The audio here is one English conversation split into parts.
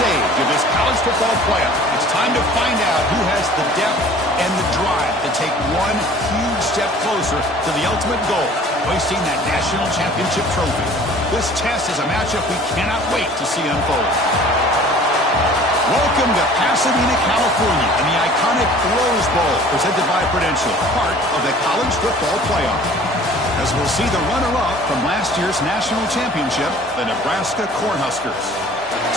stage of this college football playoff. It's time to find out who has the depth and the drive to take one huge step closer to the ultimate goal, hoisting that national championship trophy. This test is a matchup we cannot wait to see unfold. Welcome to Pasadena, California, and the iconic Rose Bowl, presented by Prudential, part of the college football playoff. As we'll see the runner-up from last year's national championship, the Nebraska Cornhuskers,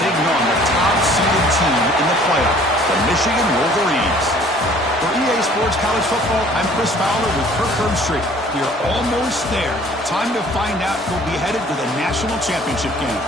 taking on the top-seeded team in the playoff, the Michigan Wolverines. For EA Sports College Football, I'm Chris Fowler with Kirk Herbstreit. We are almost there. Time to find out who'll be headed to the national championship game.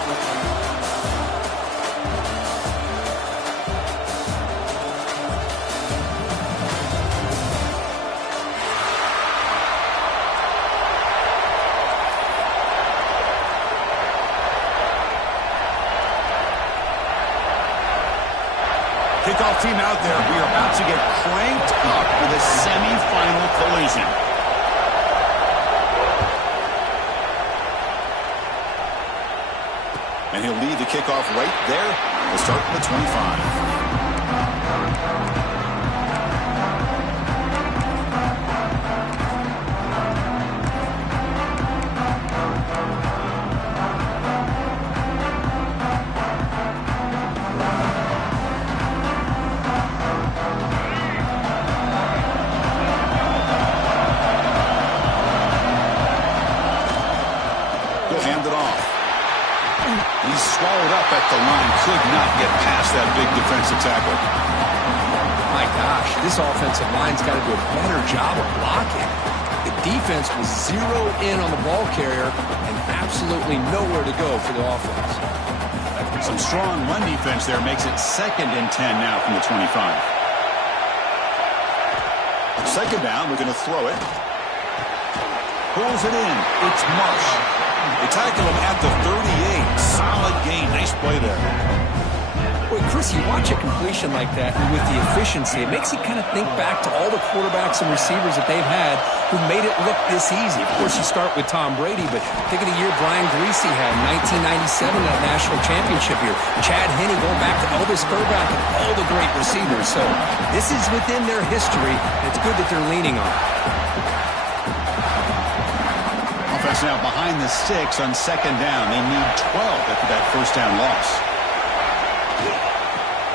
Kickoff team out there. We are about to get cranked up with a semifinal collision. And he'll lead the kickoff right there. We'll start from the 25. Swallowed up at the line, could not get past that big defensive tackle. My gosh, this offensive line's got to do a better job of blocking. The defense was zero in on the ball carrier and absolutely nowhere to go for the offense. Some strong run defense there makes it 2nd and 10 now from the 25. Second down, we're going to throw it. Pulls it in. It's Mich. They tackle him at the 38. Solid gain. Nice play there. Boy, Chris, you watch a completion like that, and with the efficiency, it makes you kind of think back to all the quarterbacks and receivers that they've had who made it look this easy. Of course, you start with Tom Brady, but think of the year Brian Greasy had in 1997, that national championship year. Chad Henne going back to Elvis Burback and all the great receivers. So this is within their history, and it's good that they're leaning on it. Offense now behind the 6 on 2nd down. They need 12 after that first down loss.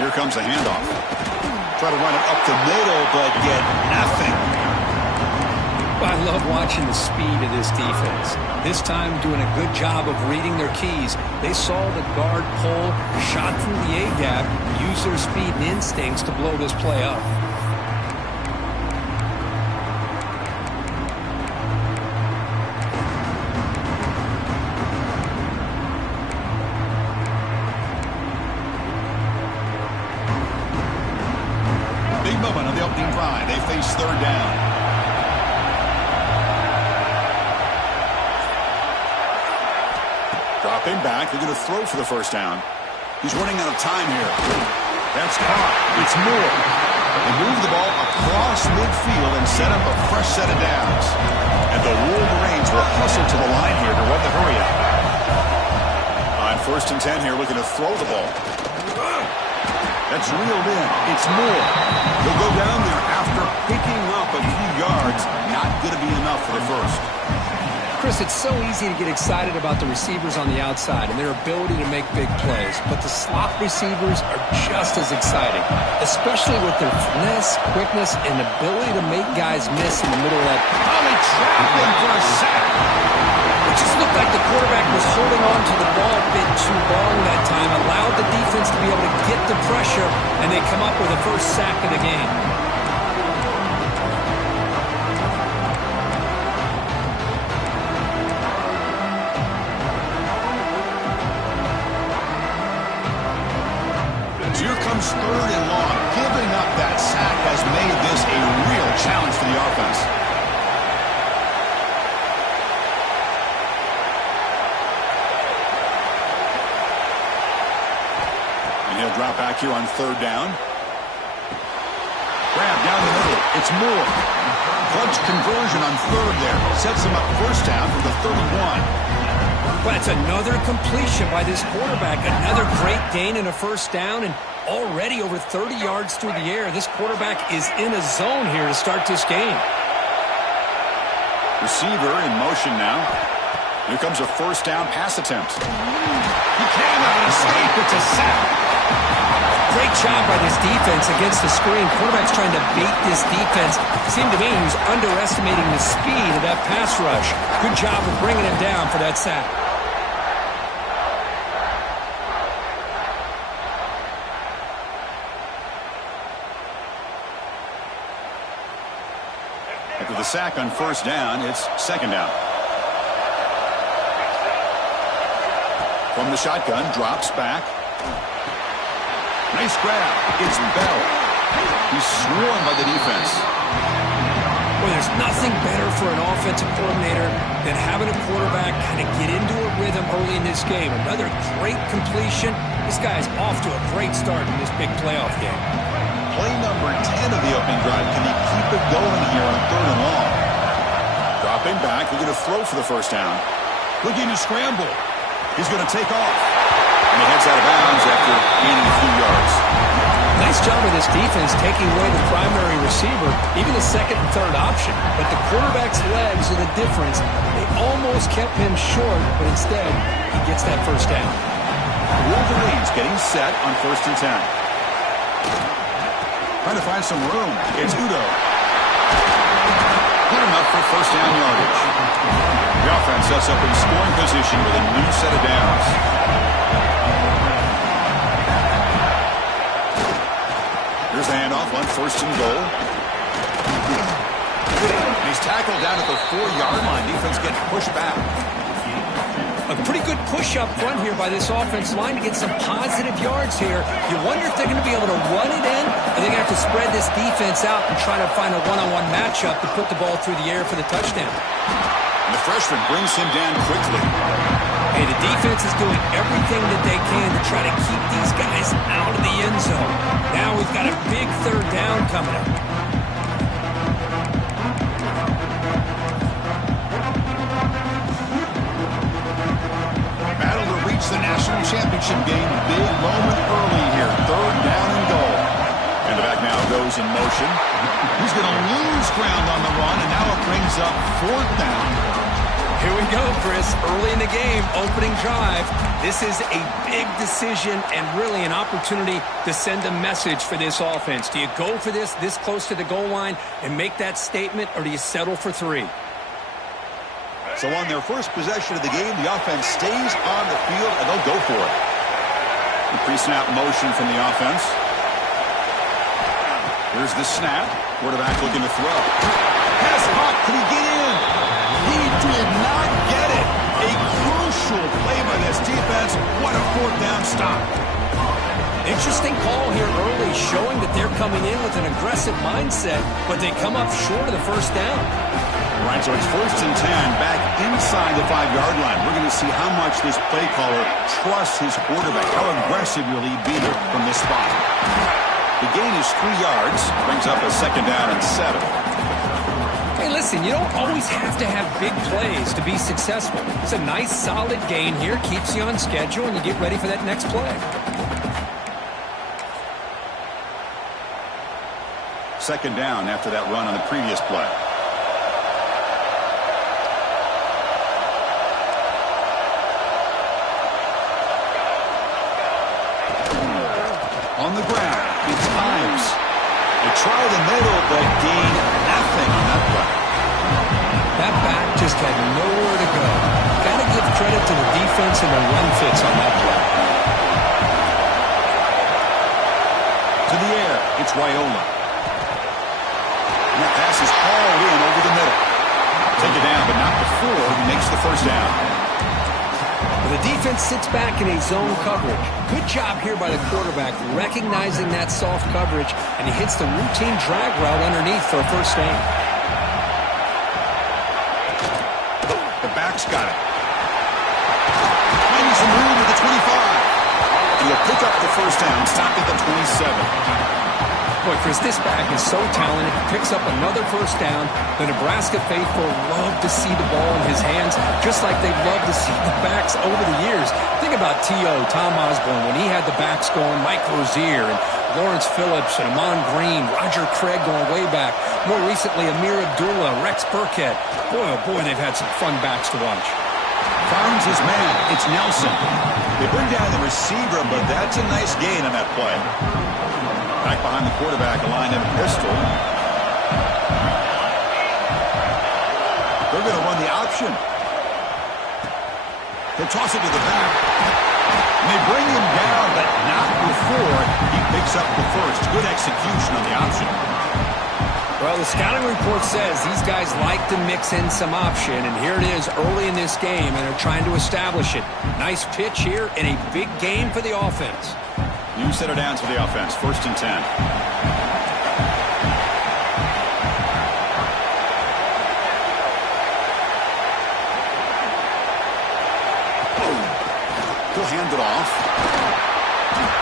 Here comes the handoff. Try to run it up the middle, but get nothing. I love watching the speed of this defense. This time doing a good job of reading their keys. They saw the guard pull, shot through the A-gap, used their speed and instincts to blow this play up. Big moment on the opening drive. They face 3rd down. Dropping back. They're going to throw for the first down. He's running out of time here. That's caught. It's Moore. They move the ball across midfield and set up a fresh set of downs. And the Wolverines will hustle to the line here to run the hurry out. On 1st and 10 here, looking to throw the ball. That's reeled in. It's Moore. He'll go down there after picking up a few yards. Not going to be enough for the first. Chris, it's so easy to get excited about the receivers on the outside and their ability to make big plays, but the slot receivers are just as exciting, especially with their finesse, quickness, and ability to make guys miss in the middle of that. Probably traveling for a sack. It just looked like the quarterback was holding on to the ball a bit too long that time, allowed the defense to be able to get the pressure, and they come up with the first sack of the game. Here comes 3rd and long. Giving up that sack has made this a real challenge for the offense. And he'll drop back here on 3rd down. Grab down the middle. It's Moore. Clutch conversion on 3rd there. Sets him up first down for the 31. Well, that's another completion by this quarterback. Another great gain and a first down, and already over 30 yards through the air. This quarterback is in a zone here to start this game. Receiver in motion now. Here comes a first down pass attempt. He cannot escape. It's a sack. Great job by this defense against the screen. Quarterback's trying to bait this defense. It seemed to me he was underestimating the speed of that pass rush. Good job of bringing him down for that sack. After the sack on first down, it's second down. From the shotgun, drops back. Nice grab. It's Bell. He's swarmed by the defense. Well, there's nothing better for an offensive coordinator than having a quarterback kind of get into a rhythm early in this game. Another great completion. This guy's off to a great start in this big playoff game. Play number 10 of the opening drive. Can he keep it going here on third and long? Dropping back. We're going to throw for the first down. Looking to scramble. He's going to take off. And he heads out of bounds after gaining a few yards. Nice job of this defense taking away the primary receiver, even the second and third option. But the quarterback's legs are the difference. They almost kept him short, but instead, he gets that first down. Wolverines getting set on first and 10. Trying to find some room. It's Udo. Good enough for first down yardage. The offense sets up in scoring position with a new set of downs. Here's the handoff on first and goal. And he's tackled down at the 4-yard line. Defense gets pushed back. A pretty good push up front here by this offense line to get some positive yards here. You wonder if they're going to be able to run it in, or they're going to have to spread this defense out and try to find a one-on-one matchup to put the ball through the air for the touchdown. And the freshman brings him down quickly. Hey, the defense is doing everything that they can to try to keep these guys out of the end zone. Now we've got a big third down coming up. Battle to reach the national championship game. Big moment early here. Third down and goal. And the back now goes in motion. He's going to lose ground on the run, and now it brings up fourth down. Here we go, Chris. Early in the game, opening drive. This is a big decision and really an opportunity to send a message for this offense. Do you go for this close to the goal line and make that statement, or do you settle for 3? So on their first possession of the game, the offense stays on the field, and they'll go for it. The pre-snap motion from the offense. Here's the snap. Quarterback looking to throw. Pass caught. Can he get in? He did not get it. A crucial play by this defense. What a fourth down stop. Interesting call here early, showing that they're coming in with an aggressive mindset, but they come up short of the first down. Right, so it's first and 10, back inside the 5-yard line. We're going to see how much this play caller trusts his quarterback. How aggressive will he be from this spot? The gain is 3 yards, brings up a second down and 7. Hey, listen, you don't always have to have big plays to be successful. It's a nice, solid gain here, keeps you on schedule, and you get ready for that next play. Second down after that run on the previous play. On the ground, it's Ives. They try the middle, but gain nothing on that play. That back just had nowhere to go. Got to give credit to the defense and the run fits on that play. To the air, it's Raiola. And that pass is hauled in over the middle. Take it down, but not before he makes the first down. The defense sits back in a zone coverage. Good job here by the quarterback, recognizing that soft coverage, and he hits the routine drag route underneath for a first down. The back's got it. Finding some room at the 25. And he'll pick up the first down, stopped at the 27. Boy, Chris, this back is so talented. He picks up another first down. The Nebraska faithful love to see the ball in his hands, just like they've loved to see the backs over the years. Think about T.O., Tom Osborne, when he had the backs going, Mike Rozier, and Lawrence Phillips, and Amon Green, Roger Craig going way back. More recently, Amir Abdullah, Rex Burkhead. Boy, oh boy, they've had some fun backs to watch. Finds his man. It's Nelson. They bring down the receiver, but that's a nice gain on that play. Back behind the quarterback, aligned in a pistol. They're going to run the option. They'll toss it to the back. And they bring him down, but not before he picks up the first. Good execution on the option. Well, the scouting report says these guys like to mix in some option, and here it is early in this game, and they're trying to establish it. Nice pitch here in a big game for the offense. New set of downs for the offense. 1st and 10. He'll hand it off.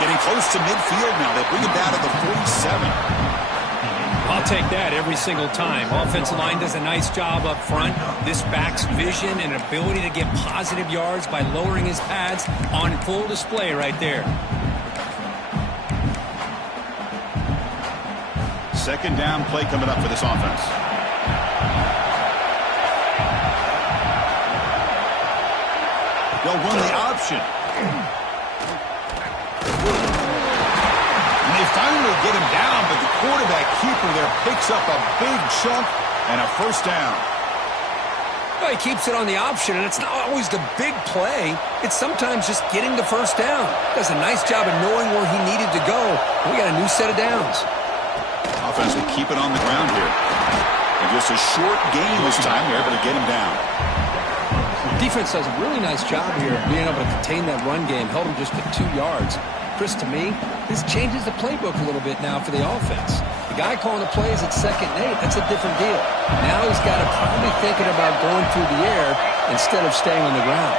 Getting close to midfield now. They bring him down to the 47. I'll take that every single time. Offensive line does a nice job up front. This back's vision and ability to get positive yards by lowering his pads on full display right there. 2nd down play coming up for this offense. They'll run the option. And they finally get him down, but the quarterback keeper there picks up a big chunk and a 1st down. Well, he keeps it on the option, and it's not always the big play. It's sometimes just getting the 1st down. Does a nice job of knowing where he needed to go. We got a new set of downs. Offense will keep it on the ground here. And just a short gain this time. They're able to get him down. Defense does a really nice job here of being able to contain that run game. Held him just to 2 yards. Chris, to me, this changes the playbook a little bit now for the offense. The guy calling the plays at 2nd and 8, that's a different deal. Now he's got to probably thinking about going through the air instead of staying on the ground.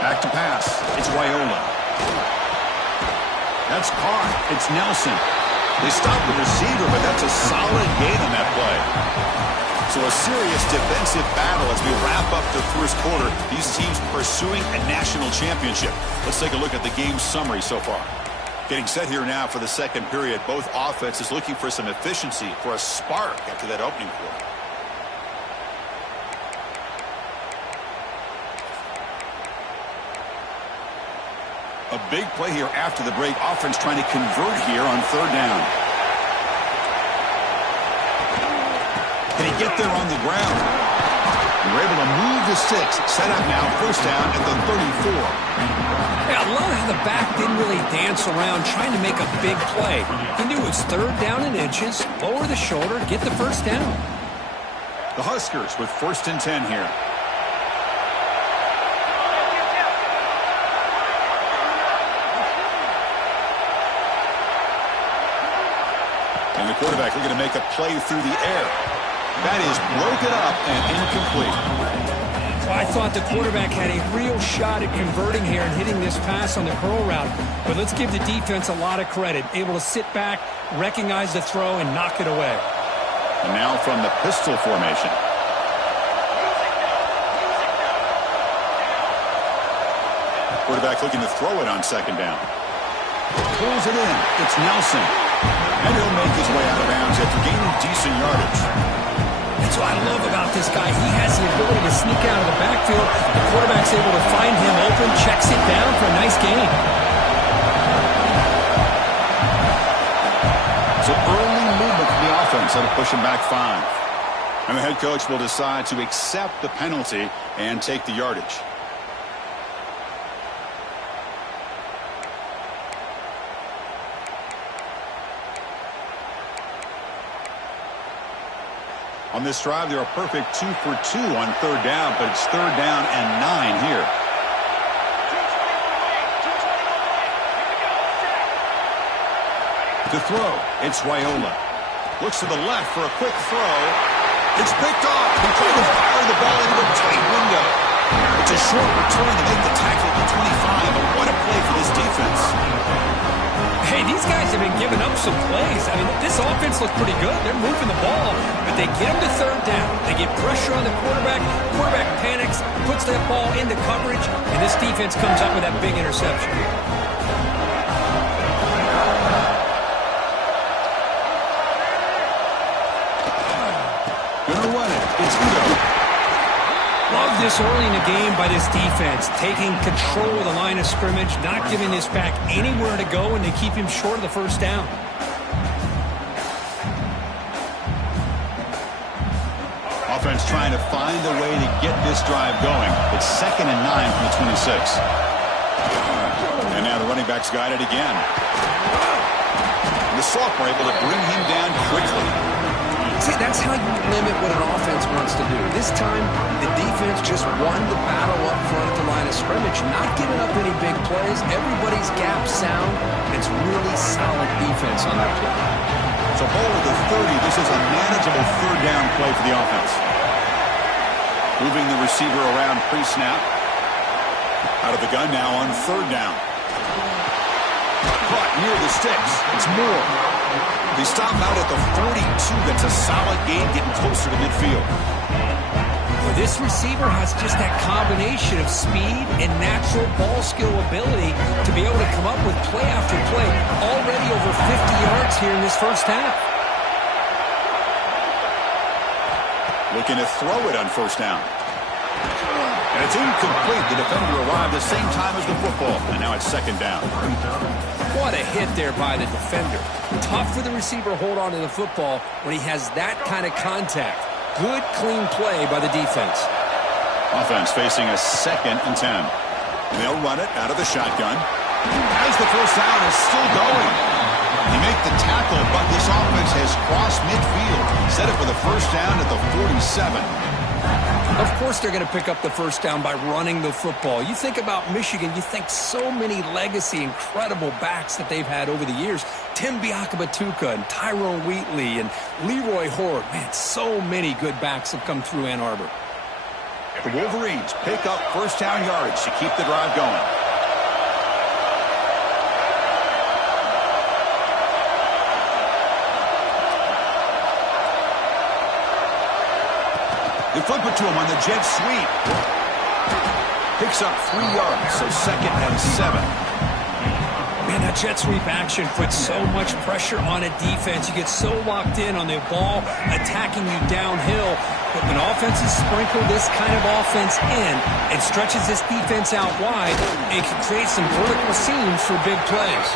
Back to pass. It's Raiola. That's caught. It's Nelson. They stop the receiver, but that's a solid gain on that play. So a serious defensive battle as we wrap up the 1st quarter. These teams pursuing a national championship. Let's take a look at the game summary so far. Getting set here now for the 2nd period. Both offenses looking for some efficiency, for a spark after that opening quarter. A big play here after the break. Offense trying to convert here on 3rd down. Can he get there on the ground? We're able to move the sticks. Set up now, 1st down at the 34. Yeah, I love how the back didn't really dance around trying to make a big play. He knew it was 3rd down in inches, lower the shoulder, get the 1st down. The Huskers with 1st and 10 here. And the quarterback looking to make a play through the air. That is broken up and incomplete. Well, I thought the quarterback had a real shot at converting here and hitting this pass on the curl route. But let's give the defense a lot of credit. Able to sit back, recognize the throw, and knock it away. And now from the pistol formation. Quarterback looking to throw it on 2nd down. Pulls it in. It's Nelson. And he'll make his way out of bounds after gaining decent yardage. That's what I love about this guy. He has the ability to sneak out of the backfield. The quarterback's able to find him open, checks it down for a nice gain. So early movement from the offense that'll push him back 5. And the head coach will decide to accept the penalty and take the yardage. On this drive, they're a perfect 2 for 2 on 3rd down, but it's 3rd down and 9 here. To throw, it's Raiola. Looks to the left for a quick throw. It's picked off. He tried to fire the ball into a tight window. It's a short return to make the tackle at the 25, but what a play for this defense. Hey, these guys have been giving up some plays. I mean, this offense looked pretty good. They're moving the ball, but they get them to third down. They get pressure on the quarterback. Quarterback panics, puts that ball into coverage, and this defense comes up with that big interception. Gonna run it. It's Udo. Love this early in the game by this defense, taking control of the line of scrimmage, not giving this back anywhere to go, and they keep him short of the first down. Offense trying to find a way to get this drive going. It's 2nd and 9 from the 26. And now the running back's got it again. The sophomore able to bring him down quickly. See, that's how you limit what an offense wants to do. This time, the defense just won the battle up front at the line of scrimmage, not giving up any big plays. Everybody's gap sound. It's really solid defense on that play. So ball at the 30. This is a manageable third down play for the offense. Moving the receiver around pre-snap. Out of the gun now on third down. Caught near the sticks. It's Moore. They stop out at the 42. That's a solid gain, getting closer to midfield. Well, this receiver has just that combination of speed and natural ball skill ability to be able to come up with play after play. Already over 50 yards here in this first half. Looking to throw it on first down. And it's incomplete. The defender arrived the same time as the football. And now it's 2nd down. What a hit there by the defender. Tough for the receiver to hold on to the football when he has that kind of contact. Good, clean play by the defense. Offense facing a 2nd and 10. And they'll run it out of the shotgun. As the first down is still going. They make the tackle, but this offense has crossed midfield. Set it for the first down at the 47. Of course they're going to pick up the first down by running the football. You think about Michigan, you think so many legacy, incredible backs that they've had over the years. Tim Biakabatuka and Tyrone Wheatley and Leroy Horde. Man, so many good backs have come through Ann Arbor. The Wolverines pick up first down yardage to keep the drive going. They flip it to him on the jet sweep. Picks up 3 yards, so 2nd and 7. Man, that jet sweep action puts so much pressure on a defense. You get so locked in on the ball attacking you downhill. But when offenses sprinkle this kind of offense in and stretches this defense out wide, it can create some vertical seams for big plays.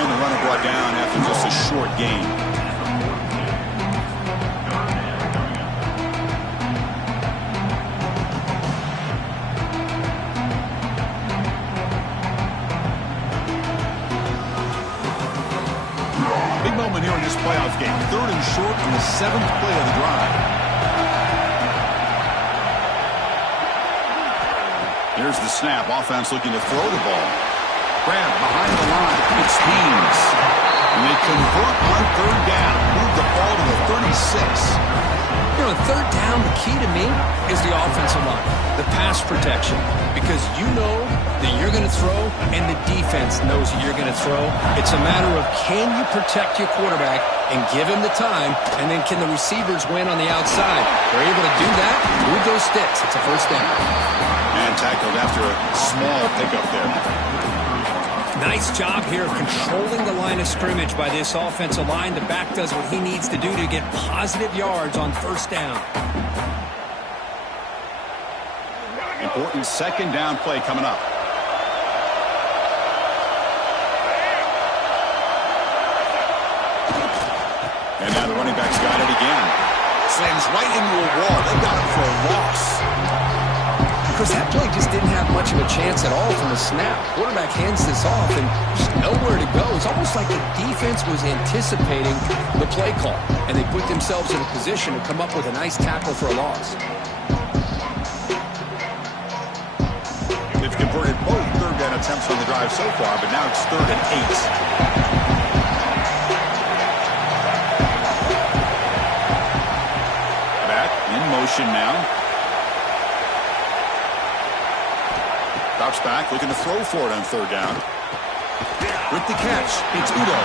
And the runner brought down after just a short gain. Here in this playoff game. 3rd and short on the 7th play of the drive. Here's the snap. Offense looking to throw the ball. Grab behind the line. It's Haynes. And they convert on 3rd down. Move the ball to the 36. You know, 3rd down, the key to me is the offensive line, the pass protection. Because you know that you're going to throw, and the defense knows that you're going to throw. It's a matter of can you protect your quarterback and give him the time, and then can the receivers win on the outside? They're able to do that, move those sticks. It's a first down. And tackled after a small pickup there. Nice job here of controlling the line of scrimmage by this offensive line. The back does what he needs to do to get positive yards on first down. Important 2nd down play coming up. And now the running back's got it again. Slams right into a wall. They got it for a loss. Because that play just didn't have much of a chance at all from the snap. Quarterback hands this off and just nowhere to go. It's almost like the defense was anticipating the play call, and they put themselves in a position to come up with a nice tackle for a loss. They've converted both 3rd down attempts on the drive so far, but now it's 3rd and 8. Back in motion now. Drops back, looking to throw for it on 3rd down. With the catch, it's Udo.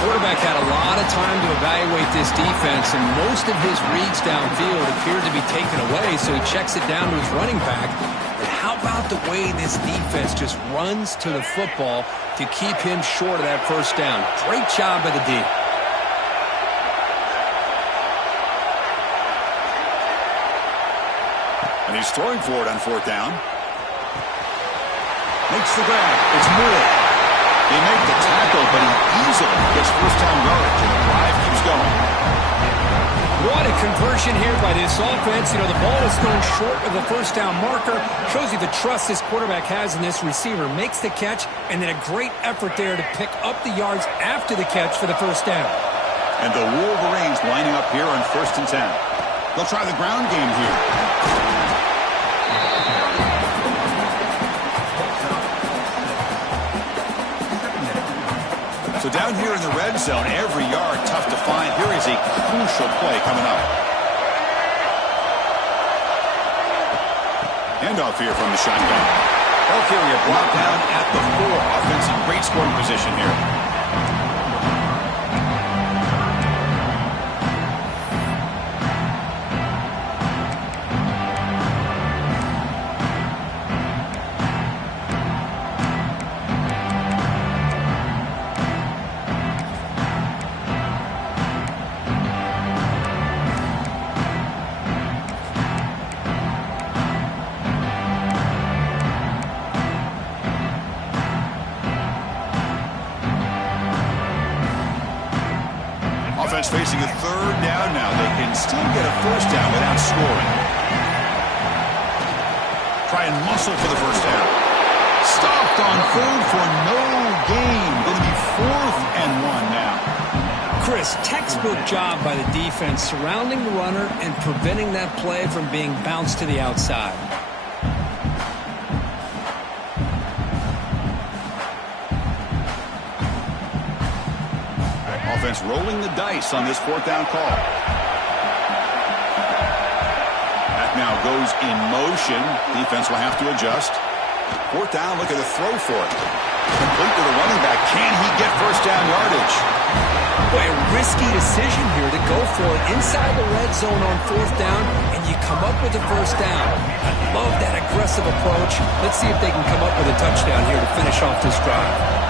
Quarterback had a lot of time to evaluate this defense, and most of his reads downfield appeared to be taken away, so he checks it down to his running back. But how about the way this defense just runs to the football to keep him short of that first down? Great job by the D. And he's throwing for it on fourth down. Makes the grab. It's Moore. They make the tackle, but he easily gets first down yardage, and the drive keeps going. What a conversion here by this offense. You know, the ball is thrown short of the first down marker. Shows you the trust this quarterback has in this receiver. Makes the catch, and then a great effort there to pick up the yards after the catch for the first down. And the Wolverines lining up here on 1st and 10. They'll try the ground game here. So down here in the red zone, every yard tough to find. Here is a crucial play coming up. Handoff here from the shotgun. Ball carrier brought down at the 4. Offense in great scoring position here. Facing a third down now. They can still get a first down without scoring. Try and muscle for the first down. Stopped on third for no gain. Going to be 4th and 1 now. Chris, textbook job by the defense surrounding the runner and preventing that play from being bounced to the outside. Offense rolling the dice on this 4th down call. That now goes in motion. Defense will have to adjust. 4th down, look at the throw for it. Complete to the running back. Can he get first down yardage? Boy, a risky decision here to go for it inside the red zone on 4th down, and you come up with a first down. I love that aggressive approach. Let's see if they can come up with a touchdown here to finish off this drive.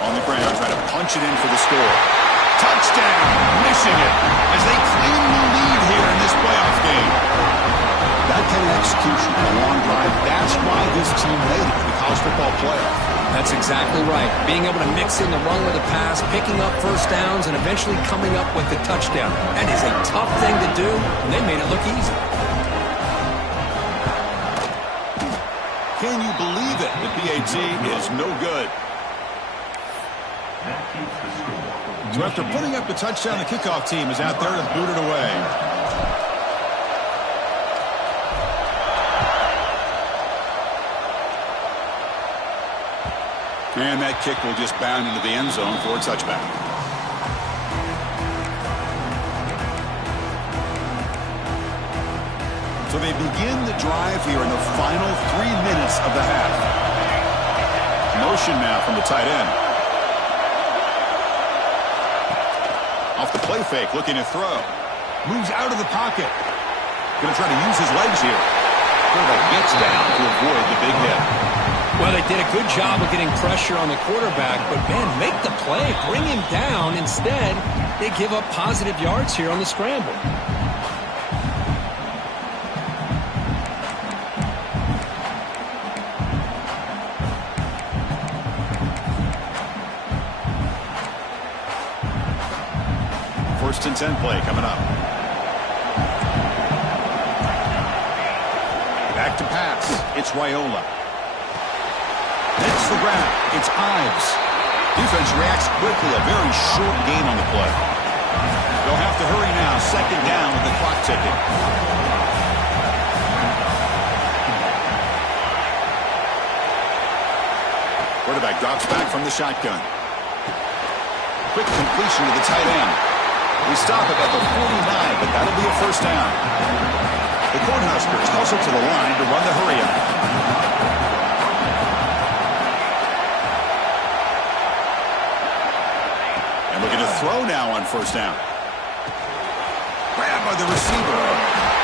On the ground, trying to punch it in for the score. Touchdown! Missing it as they claim the lead here in this playoff game. That kind of execution on a long drive, that's why this team made it to the college football playoff. That's exactly right. Being able to mix in the run with the pass, picking up first downs, and eventually coming up with the touchdown. That is a tough thing to do, and they made it look easy. Can you believe it? The PAT is no good. So after putting up the touchdown, the kickoff team is out there to boot it away. And that kick will just bound into the end zone for a touchback. So they begin the drive here in the final 3 minutes of the half. Motion now from the tight end. Off the play fake, looking to throw. Moves out of the pocket. Going to try to use his legs here. Quarterback gets down to avoid the big hit. Well, they did a good job of getting pressure on the quarterback, but, man, make the play. Bring him down. Instead, they give up positive yards here on the scramble. First and 10 play coming up. Back to pass. It's Raiola. Makes the grab. It's Ives. Defense reacts quickly. A very short gain on the play. They'll have to hurry now. 2nd down with the clock ticking. Quarterback drops back from the shotgun. Quick completion to the tight end. We stop it at the 49, but that'll be a first down. The Cornhuskers hustle to the line to run the hurry-up. throw now on first down. Grabbed by the receiver.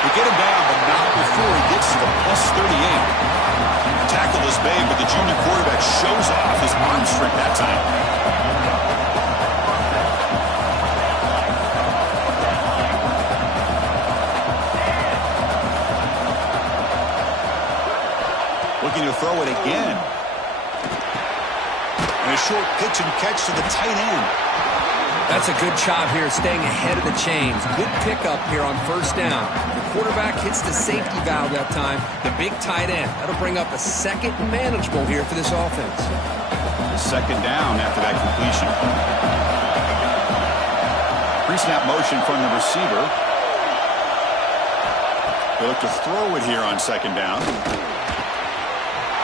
They get him down, but not before he gets to the +38. Tackle is made, but the junior quarterback shows off his arm strength that time. Looking to throw it again. And a short pitch and catch to the tight end. That's a good job here, staying ahead of the chains. Good pickup here on first down. The quarterback hits the safety valve that time. The big tight end. That'll bring up a second and manageable here for this offense. Second down after that completion. Pre-snap motion from the receiver. They look to throw it here on second down.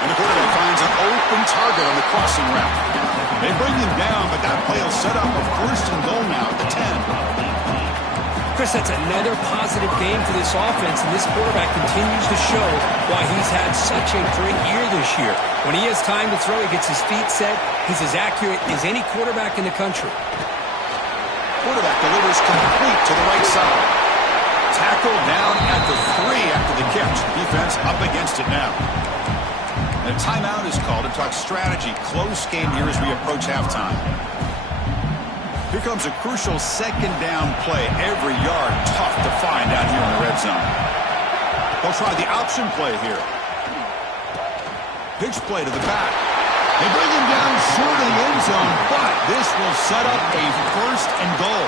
And the quarterback finds an open target on the crossing route. They bring him down, but that play will set up a first and goal now at the 10. Chris, that's another positive game for this offense, and this quarterback continues to show why he's had such a great year this year. When he has time to throw, he gets his feet set. He's as accurate as any quarterback in the country. Quarterback delivers complete to the right side. Tackled down at the 3 after the catch. Defense up against it now. And a timeout is called to talk strategy. Close game here as we approach halftime. Here comes a crucial second down play. Every yard tough to find down here in the red zone. They'll try the option play here. Pitch play to the back. They bring him down short of the end zone, but this will set up a first and goal.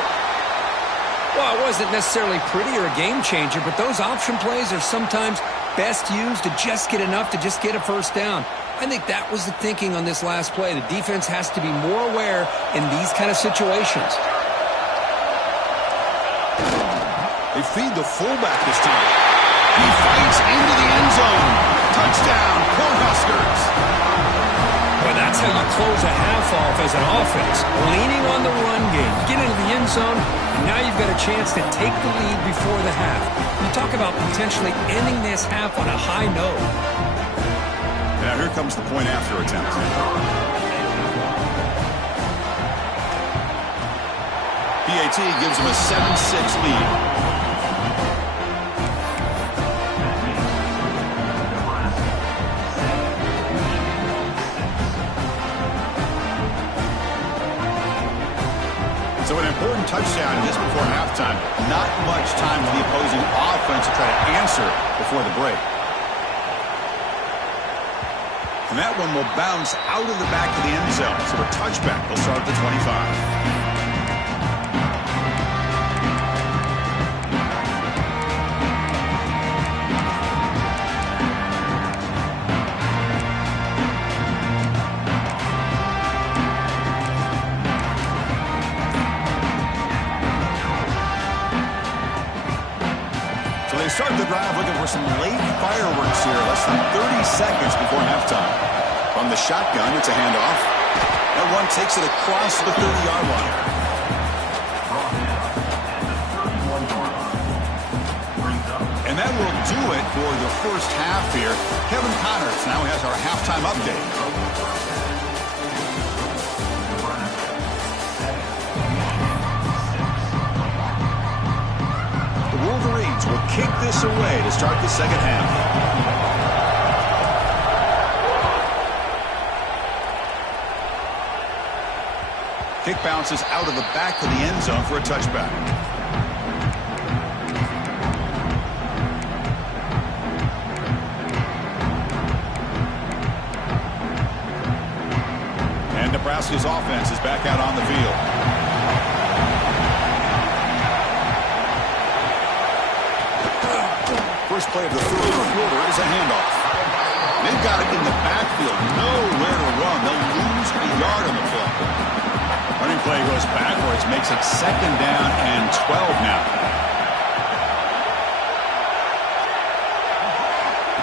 Well, it wasn't necessarily pretty or a game changer, but those option plays are sometimes best used to just get enough to just get a first down. I think that was the thinking on this last play. The defense has to be more aware in these kind of situations. They feed the fullback this time. He fights into the end zone. Touchdown, Cornhuskers. Well, that's how you close a half off as an offense. Leaning on the run game. Get into the end zone, and now you've got a chance to take the lead before the half. You talk about potentially ending this half on a high note. Now here comes the point after attempt. PAT gives him a 7-6 lead. So an important touchdown just before halftime. Not much time for the opposing offense to try to answer before the break. And that one will bounce out of the back of the end zone. So a touchback will start at the 25. They start the drive looking for some late fireworks here. Less than 30 seconds before halftime. From the shotgun, it's a handoff. That one takes it across the 30-yard line. And that will do it for the first half here. Kevin Connors now has our halftime update. Wolverines will kick this away to start the second half. Kick bounces out of the back of the end zone for a touchback. And Nebraska's offense is back out on the field. First play of the third quarter is a handoff. They've got it in the backfield. Nowhere to run. They'll lose a yard on the play. Running play goes backwards. Makes it second down and 12 now.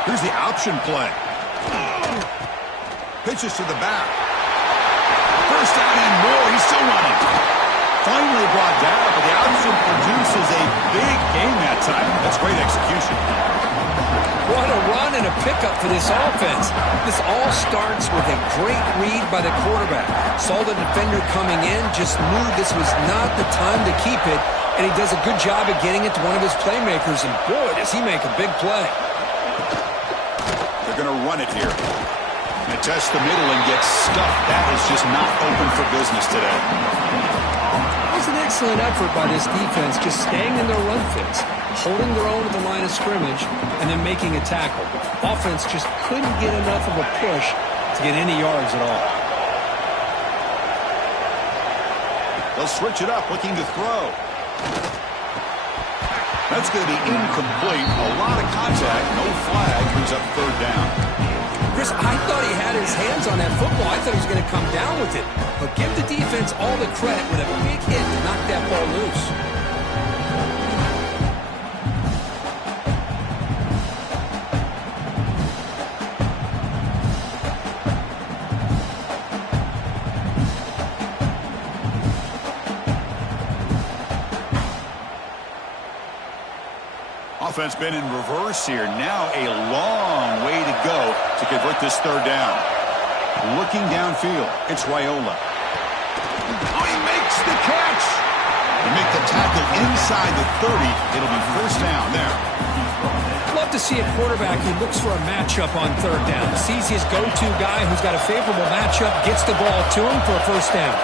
Here's the option play. Pitches to the back. First down and more. He's still running. Finally brought down, but the option produces a big gain that time. That's great execution. What a run and a pickup for this offense. This all starts with a great read by the quarterback. Saw the defender coming in, just knew this was not the time to keep it, and he does a good job of getting it to one of his playmakers, and boy, does he make a big play. They're going to run it here. And test the middle and get stuffed. That is just not open for business today. It was an excellent effort by this defense, just staying in their run fits, holding their own at the line of scrimmage, and then making a tackle. Offense just couldn't get enough of a push to get any yards at all. They'll switch it up, looking to throw. That's going to be incomplete. A lot of contact, no flag, brings up third down. Chris, I thought he had his hands on that football. I thought he was going to come down with it. But give the defense all the credit with a big hit to knock that ball loose. Offense been in reverse here. Now a long way to go to convert this third down. Looking downfield, it's Raiola. Oh, he makes the catch. They make the tackle inside the 30. It'll be first down there. Love to see a quarterback who looks for a matchup on third down. Sees his go-to guy who's got a favorable matchup, gets the ball to him for a first down.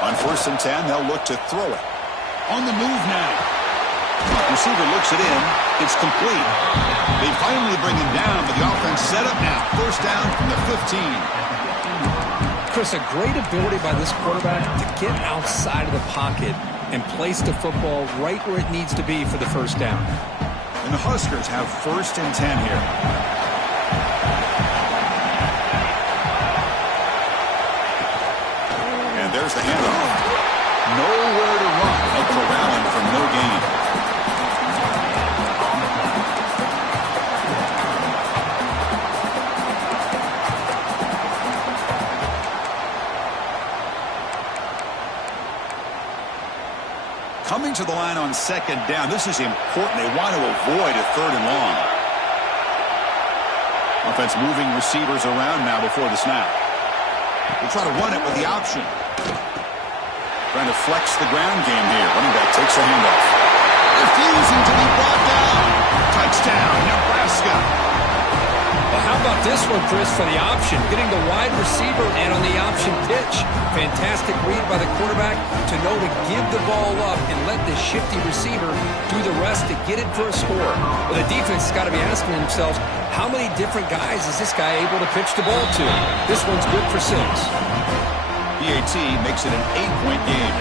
On 1st and 10, they'll look to throw it. On the move now. Receiver looks it in. It's complete. They finally bring him down, but the offense set up now. First down from the 15. Chris, a great ability by this quarterback to get outside of the pocket and place the football right where it needs to be for the first down. And the Huskers have 1st and 10 here. There's the handoff. Nowhere to run. A corralling from no gain. Coming to the line on 2nd down. This is important. They want to avoid a 3rd and long. Offense moving receivers around now before the snap. We'll try to run it with the option. Trying to flex the ground game here. Running back takes a handoff. Refusing to be brought down. Touchdown, Nebraska. Well, how about this one, Chris, for the option? Getting the wide receiver and on the option pitch. Fantastic read by the quarterback to know to give the ball up and let the shifty receiver do the rest to get it for a score. Well, the defense has got to be asking themselves, how many different guys is this guy able to pitch the ball to? This one's good for 6. BAT makes it an 8-point game.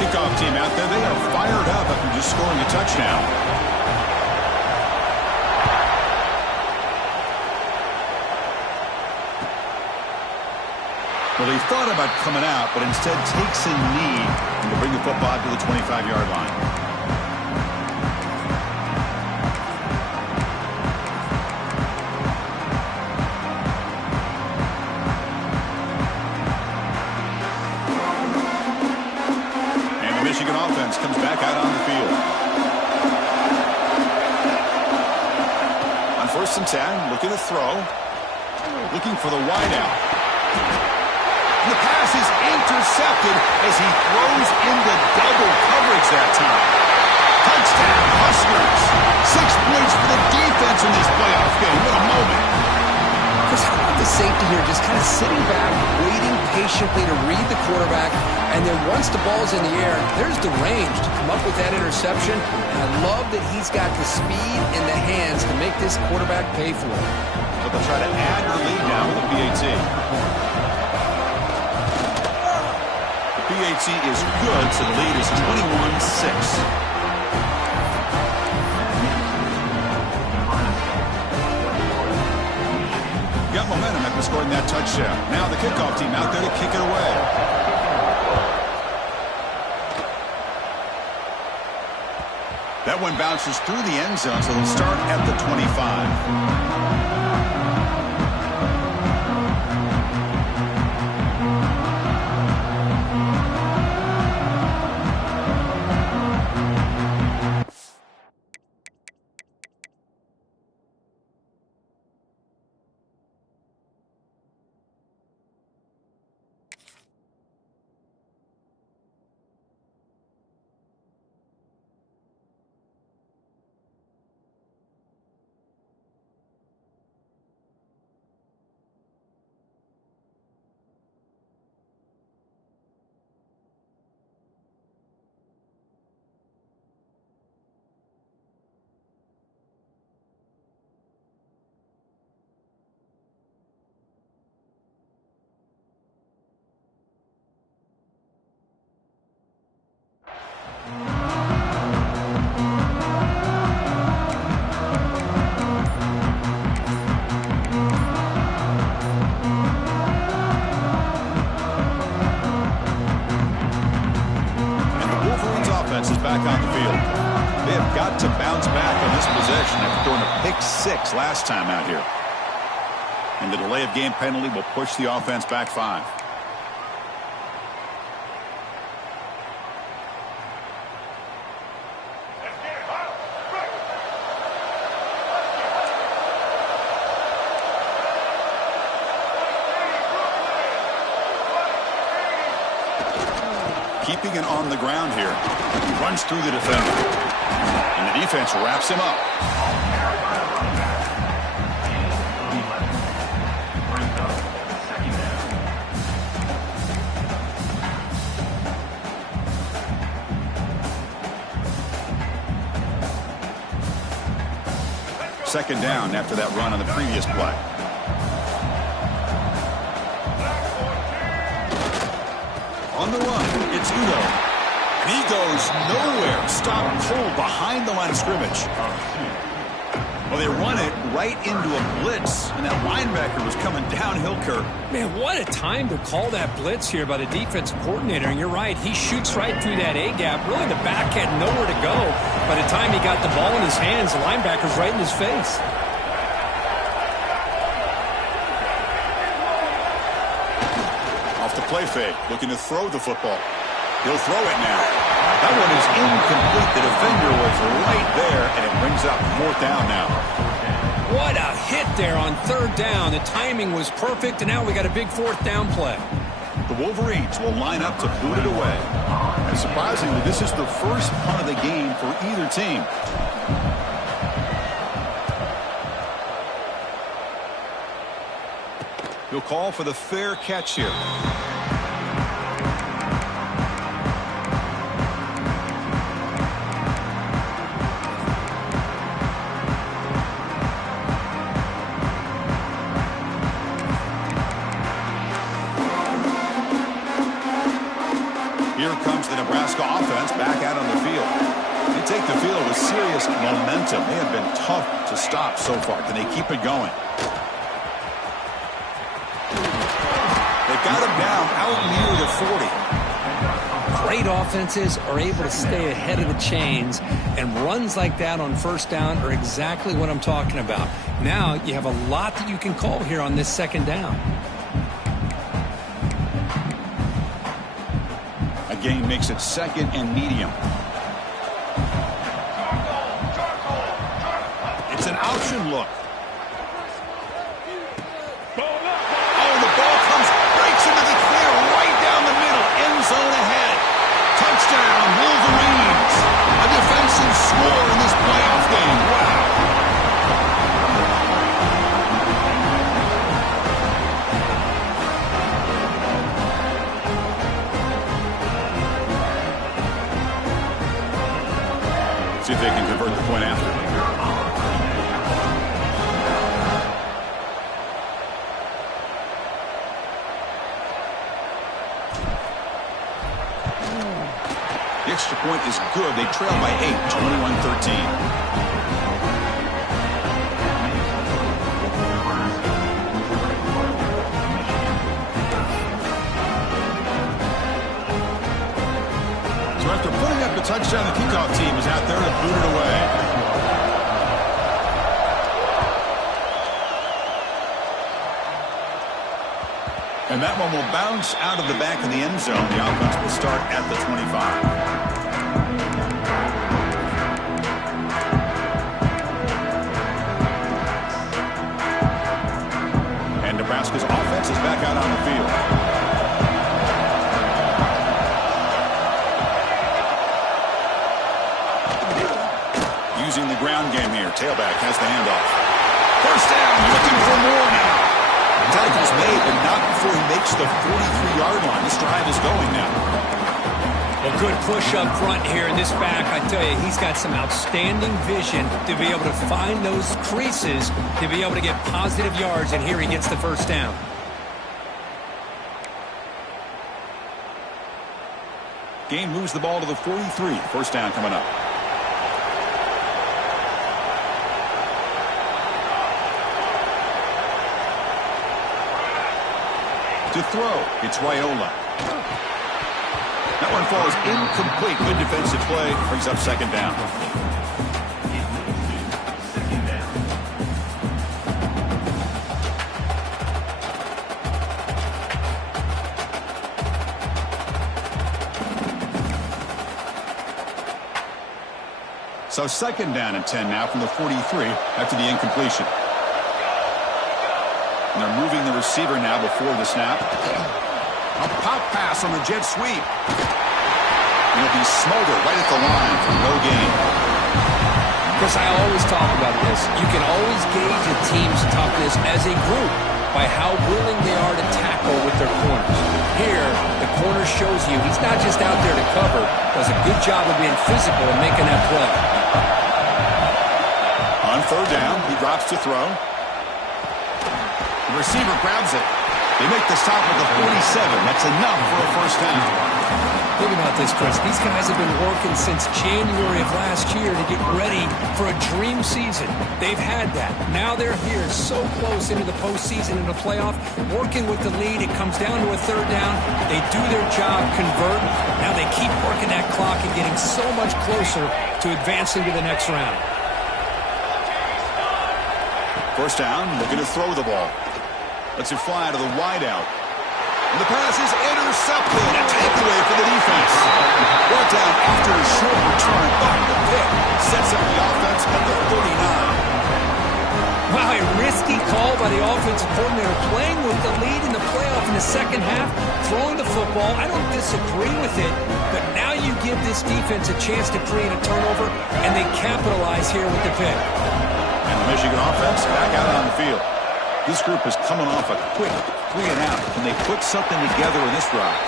Kickoff team out there. They are fired up after just scoring a touchdown. Well, they thought about coming out, but instead takes a knee to bring the football to the 25-yard line. And the Michigan offense comes back out on the field. On 1st and 10, looking to throw. Looking for the wideout. The pass is intercepted as he throws into double coverage that time. Touchdown, Huskers. 6 points for the defense in this playoff game. What a moment. Chris, how about the safety here? Just kind of sitting back, waiting patiently to read the quarterback, and then once the ball's in the air, there's the range to come up with that interception. And I love that he's got the speed in the hands to make this quarterback pay for it. But they'll try to add to the lead now with the PAT. PAT is good, so the lead is 21-6. Got momentum. momentum after scoring that touchdown. Now the kickoff team out there to kick it away. That one bounces through the end zone, so they'll start at the 25. Back on the field. They have got to bounce back on this possession after throwing a pick-6 last time out here. And the delay of game penalty will push the offense back 5. Keeping it on the ground here. He runs through the defender. And the defense wraps him up. Second down after that run on the previous play. On the run, it's Udo. And he goes nowhere. Stop cold behind the line of scrimmage. Well, they run it right into a blitz, and that linebacker was coming downhill, Kurt. Man, what a time to call that blitz here by the defensive coordinator. And you're right, he shoots right through that A-gap. Really, the back had nowhere to go. By the time he got the ball in his hands, the linebacker's right in his face. Off the play fake, looking to throw the football. He'll throw it now. That one is incomplete. The defender was right there, and it brings up 4th down now. What a hit there on 3rd down. The timing was perfect, and now we got a big 4th down play. The Wolverines will line up to boot it away. And surprisingly, this is the first punt of the game for either team. He'll call for the fair catch here. Here comes the Nebraska offense back out on the field. They take the field with serious momentum. They have been tough to stop so far. Can they keep it going? They've got him down out near the 40. Great offenses are able to stay ahead of the chains, and runs like that on 1st down are exactly what I'm talking about. Now you have a lot that you can call here on this 2nd down. Gain makes it 2nd and medium. It's an option look. Oh, the ball breaks into the clear right down the middle. End zone ahead. Touchdown, Wolverines. A defensive score in this playoff game. Wow. See if they can convert the point after. The extra point is good. They trail by 8, 21-13. Looks like the kickoff team is out there to boot it away. And that one will bounce out of the back of the end zone. The offense will start at the 25. Nebraska's offense is back out on the field. Using the ground game here. Tailback has the handoff. First down, looking for more now. Tackle's made, but not before he makes the 43-yard line. This drive is going now. A good push up front here in this back. I tell you, he's got some outstanding vision to be able to find those creases, to be able to get positive yards, and here he gets the first down. Game moves the ball to the 43. First down coming up. To throw, it's Raiola. That one falls incomplete. Good defensive play. Brings up second down. So second down and 10 now from the 43 after the incompletion. And they're moving the receiver now before the snap. A pop pass on the jet sweep. He'll be smoldered right at the line for no gain. Chris, I always talk about this. You can always gauge a team's toughness as a group by how willing they are to tackle with their corners. Here, the corner shows you he's not just out there to cover, does a good job of being physical and making that play. On third down, he drops to throw. The receiver grabs it. They make the stop at the 47. That's enough for a first down. Think about this, Chris. These guys have been working since January of last year to get ready for a dream season. They've had that. Now they're here so close into the postseason and the playoff, working with the lead. It comes down to a third down. They do their job, convert. Now they keep working that clock and getting so much closer to advancing to the next round. First down, looking to throw the ball. Lets it fly to the wideout. And the pass is intercepted. A takeaway for the defense. Brought down after a short return. But the pick sets up the offense at the 39. Wow, a risky call by the offensive coordinator, playing with the lead in the playoff in the second half, throwing the football. I don't disagree with it, but now you give this defense a chance to create a turnover, and they capitalize here with the pick. And the Michigan offense back out on the field. This group is coming off a quick 3-and-out. Can they put something together in this drive?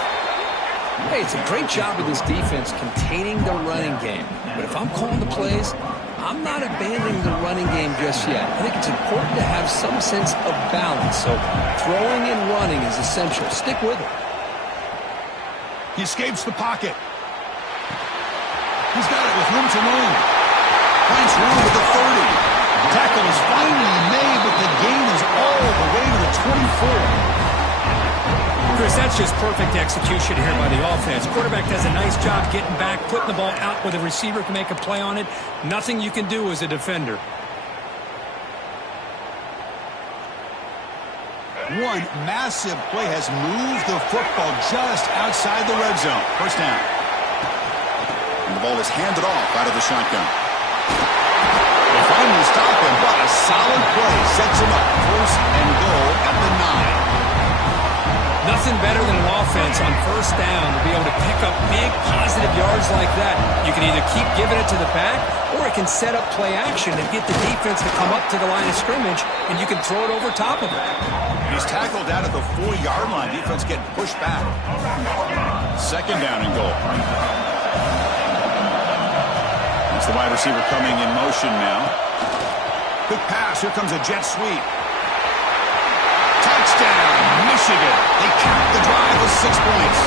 Hey, it's a great job of this defense containing the running game. But if I'm calling the plays, I'm not abandoning the running game just yet. I think it's important to have some sense of balance. So throwing and running is essential. Stick with it. He escapes the pocket. He's got it with room to run. Finds room with the 30. Tackle is finally made, but the gain is all the way to the 24. Chris, that's just perfect execution here by the offense. Quarterback does a nice job getting back, putting the ball out where the receiver can make a play on it. Nothing you can do as a defender. One massive play has moved the football just outside the red zone. First down. And the ball is handed off out of the shotgun. They finally stop him, but a solid play sets him up. First and goal at the 9. Nothing better than an offense on first down to be able to pick up big positive yards like that. You can either keep giving it to the back, or it can set up play action and get the defense to come up to the line of scrimmage, and you can throw it over top of it. He's tackled down at the 4-yard line. Defense getting pushed back. Second down and goal. It's the wide receiver coming in motion now. Quick pass. Here comes a jet sweep. Touchdown, Michigan. They cap the drive with 6 points.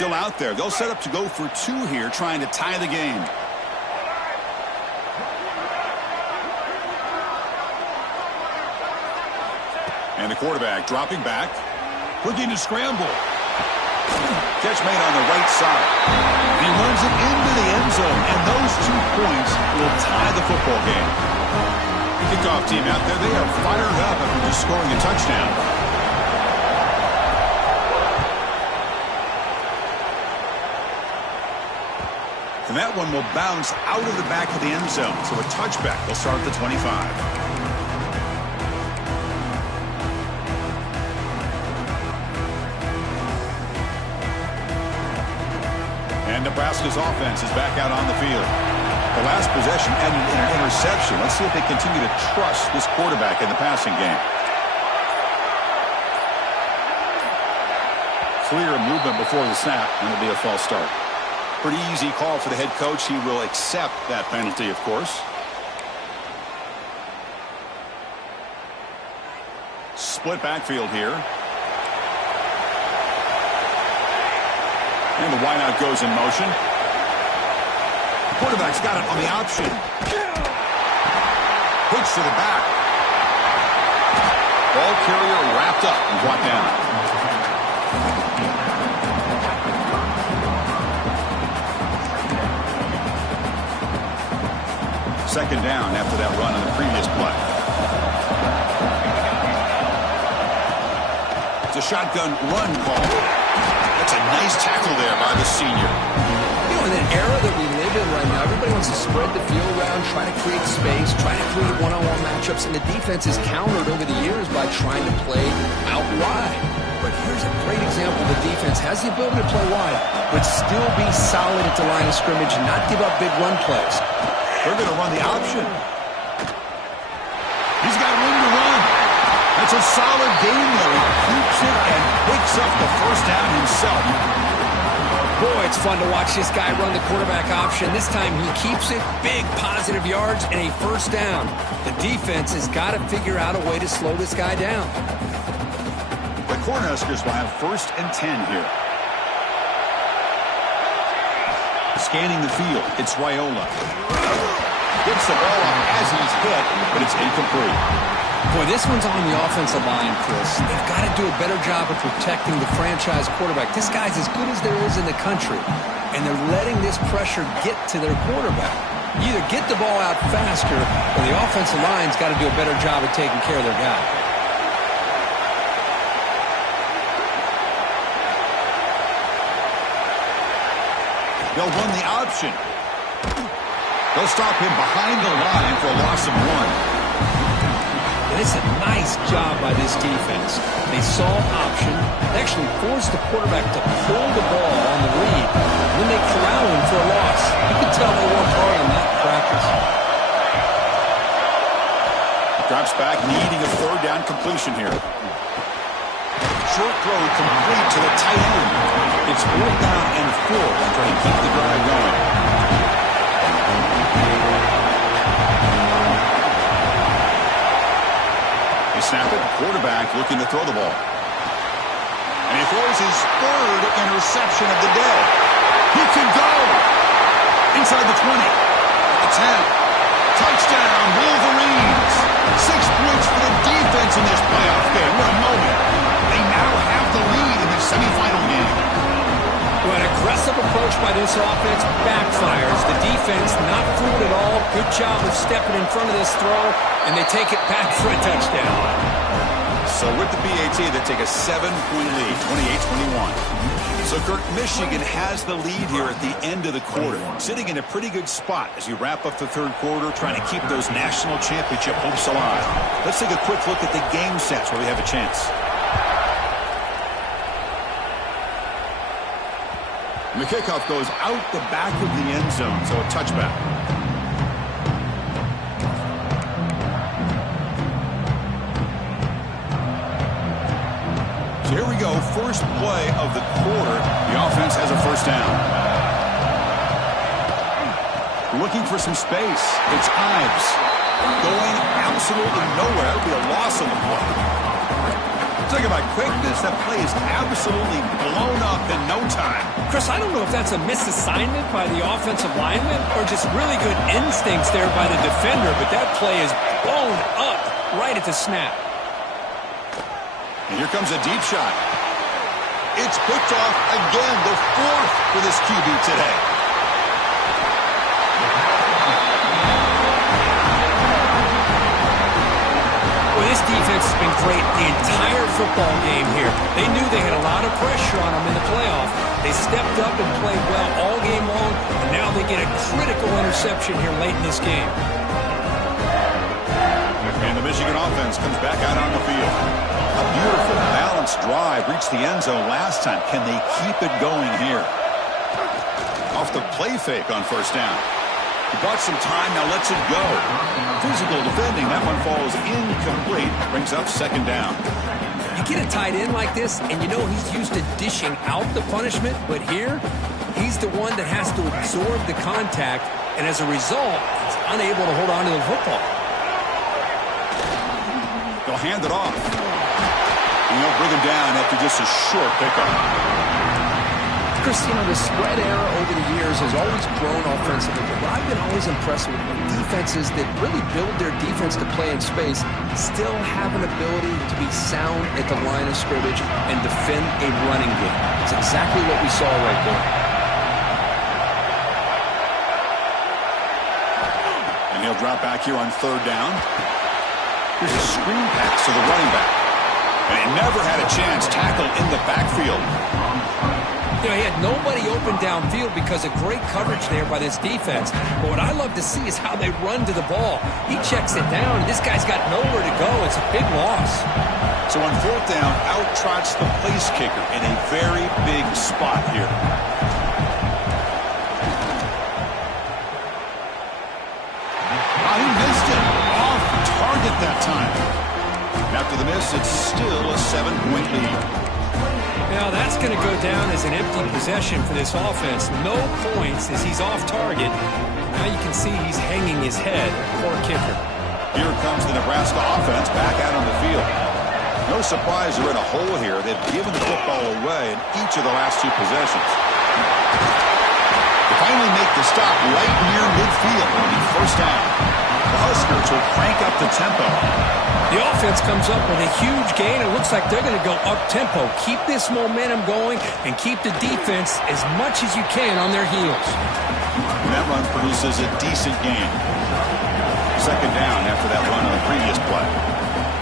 still out there. They'll set up to go for 2 here, trying to tie the game. And the quarterback dropping back, looking to scramble. Catch made on the right side. He runs it into the end zone, and those 2 points will tie the football game. Kickoff team out there, they are fired up after just scoring a touchdown. And that one will bounce out of the back of the end zone, so a touchback. They'll start at the 25. And Nebraska's offense is back out on the field. The last possession ended in an interception. Let's see if they continue to trust this quarterback in the passing game. Clear movement before the snap, and it'll be a false start. Pretty easy call for the head coach. He will accept that penalty, of course. Split backfield here. And the wideout goes in motion. The quarterback's got it on the option. Pitch to the back. Ball carrier wrapped up and brought down. Second down after that run on the previous play. It's a shotgun run call. That's a nice tackle there by the senior. You know, in an era that we live in right now, everybody wants to spread the field around, try to create space, try to create one-on-one matchups, and the defense is countered over the years by trying to play out wide. But here's a great example. The defense has the ability to play wide, but still be solid at the line of scrimmage and not give up big run plays. They're going to run the option. He's got room to run. That's a solid game there. He keeps it and picks up the first down himself. Boy, it's fun to watch this guy run the quarterback option. This time he keeps it, big positive yards, and a first down. The defense has got to figure out a way to slow this guy down. The Cornhuskers will have 1st and 10 here. Scanning the field, it's Raiola. Gets the ball off as he's hit, but it's incomplete. Boy, this one's on the offensive line, Chris. They've got to do a better job of protecting the franchise quarterback. This guy's as good as there is in the country, and they're letting this pressure get to their quarterback. You either get the ball out faster, or the offensive line's got to do a better job of taking care of their guy. They'll run the option. They'll stop him behind the line for a loss of 1. And it's a nice job by this defense. They saw option. They actually forced the quarterback to pull the ball on the read. And then they corral him for a loss. You can tell they worked hard on that in practice. Drops back, needing a 3rd down completion here. Short throw complete to the tight end. It's 4th down and 4, trying to keep the drive going. They snap it. Quarterback looking to throw the ball. And he throws his 3rd interception of the day. He can go. Inside the 20. The 10. Touchdown, Wolverines. 6 points for the defense in this playoff game. What a moment. They now have the lead in the semifinal game. Well, an aggressive approach by this offense backfires. The defense not fooled at all. Good job of stepping in front of this throw, and they take it back for a touchdown. So with the PAT, they take a 7-point lead, 28-21. So, Kirk, Michigan has the lead here at the end of the quarter, sitting in a pretty good spot as you wrap up the 3rd quarter, trying to keep those national championship hopes alive. Let's take a quick look at the game sets where we have a chance. And the kickoff goes out the back of the end zone, so a touchback. So here we go, first play of the quarter. The offense has a 1st down. Looking for some space. It's Ives. Going absolutely nowhere. It'll be a loss on the play. Talking about quickness, that play is absolutely blown up in no time. Chris, I don't know if that's a misassignment by the offensive lineman or just really good instincts there by the defender, but that play is blown up right at the snap. And here comes a deep shot. It's picked off again, the fourth for this QB today. Well, this defense has been great the entire football game here. They knew they had a lot of pressure on them in the playoff. They stepped up and played well all game long, and now they get a critical interception here late in this game. And the Michigan offense comes back out on the field. A beautiful, balanced drive reached the end zone last time. Can they keep it going here? Off the play fake on first down. He bought some time, now lets it go. Physical defending, that one falls incomplete. Brings up second down. You get a tight end like this, and you know he's used to dishing out the punishment, but here, he's the one that has to absorb the contact, and as a result, he's unable to hold on to the football. They'll hand it off. And they'll bring him down after just a short pickup. Chris, you know, the spread era over the years has always grown offensively, but I've been always impressed with defenses that really build their defense to play in space, still have an ability to be sound at the line of scrimmage and defend a running game. It's exactly what we saw right there. And he'll drop back here on third down. Here's a screen pass to the running back. And he never had a chance tackled in the backfield. You know, he had nobody open downfield because of great coverage there by this defense. But what I love to see is how they run to the ball. He checks it down, and this guy's got nowhere to go. It's a big loss. So on fourth down, out trots the place kicker in a very big spot here. He missed it. Off target that time. And after the miss, it's still a 7-point lead. Now that's going to go down as an empty possession for this offense. No points as he's off target. Now you can see he's hanging his head. Poor kicker. Here comes the Nebraska offense back out on the field. No surprise they're in a hole here. They've given the football away in each of the last two possessions. They finally make the stop right near midfield. It'll be first down. The Huskers will crank up the tempo. The offense comes up with a huge gain. It looks like they're going to go up-tempo. Keep this momentum going and keep the defense as much as you can on their heels. And that run produces a decent gain. Second down after that run on the previous play.